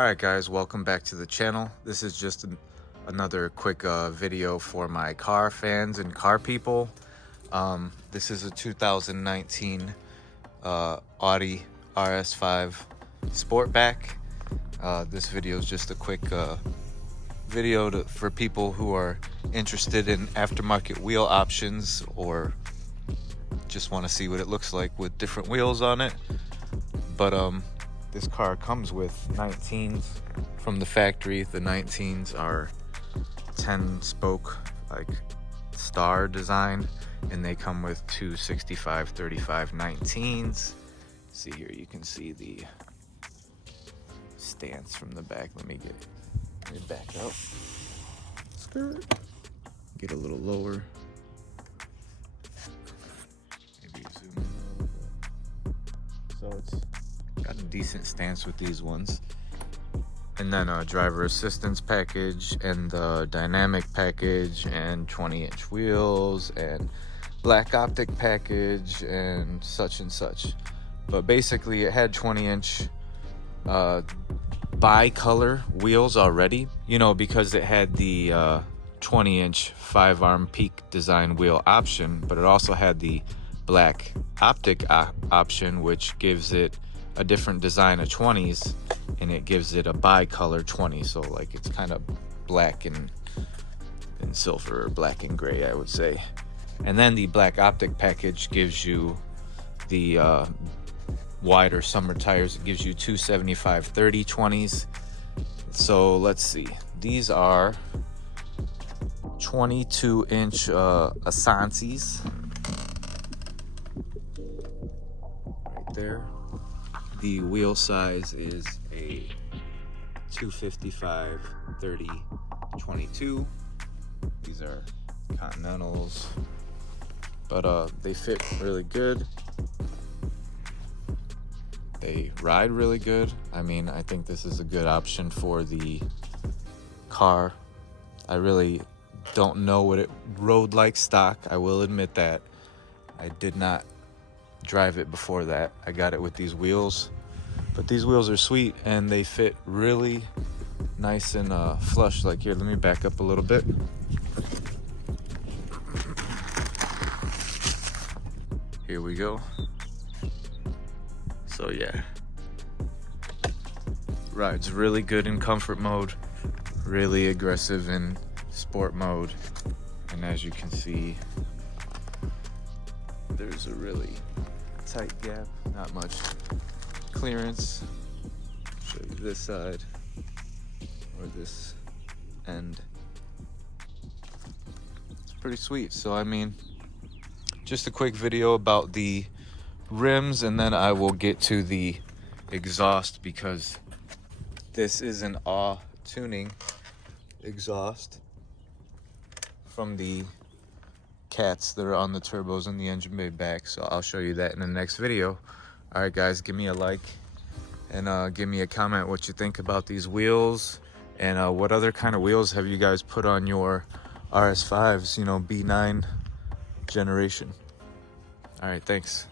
Alright guys, welcome back to the channel. This is just another quick video for my car fans and car people. This is a 2019 Audi RS5 Sportback. This video is just a quick video for people who are interested in aftermarket wheel options or just want to see what it looks like with different wheels on it. But this car comes with 19s from the factory. The 19s are 10 spoke like star design, and they come with two 65/35 19s. See here, you can see the stance from the back. Let me back up. Skirt. Get a little lower. Maybe zoom in a little bit. So it's got a decent stance with these ones. And then a driver assistance package and the dynamic package and 20-inch wheels and black Optic package and such. But basically it had 20-inch bi-color wheels already, you know, because it had the 20-inch 5-arm peak design wheel option, but it also had the black Optic option, which gives it a different design of 20s, and it gives it a bi-color 20, so like it's kind of black and silver, or black and gray, I would say. And then the black Optic package gives you the wider summer tires. It gives you two 75/30 20s. So let's see, these are 22-inch Asansis right there. The wheel size is a 255/30/22. These are Continentals, but they fit really good. They ride really good. I mean, I think this is a good option for the car. I really don't know what it rode like stock. I will admit that. I did not drive it before that. I got it with these wheels, but these wheels are sweet and they fit really nice and flush. Like here, let me back up a little bit. Here we go. So yeah, rides really good in comfort mode, really aggressive in sport mode, and as you can see, there's a really tight gap, not much clearance. Show you this side or this end. It's pretty sweet. So I mean, just a quick video about the rims, and then I will get to the exhaust, because this is an tuning exhaust from the cats that are on the turbos and the engine bay back. So I'll show you that in the next video. All right guys, give me a like and give me a comment what you think about these wheels, and what other kind of wheels have you guys put on your RS5s, you know, B9 generation. All right, thanks.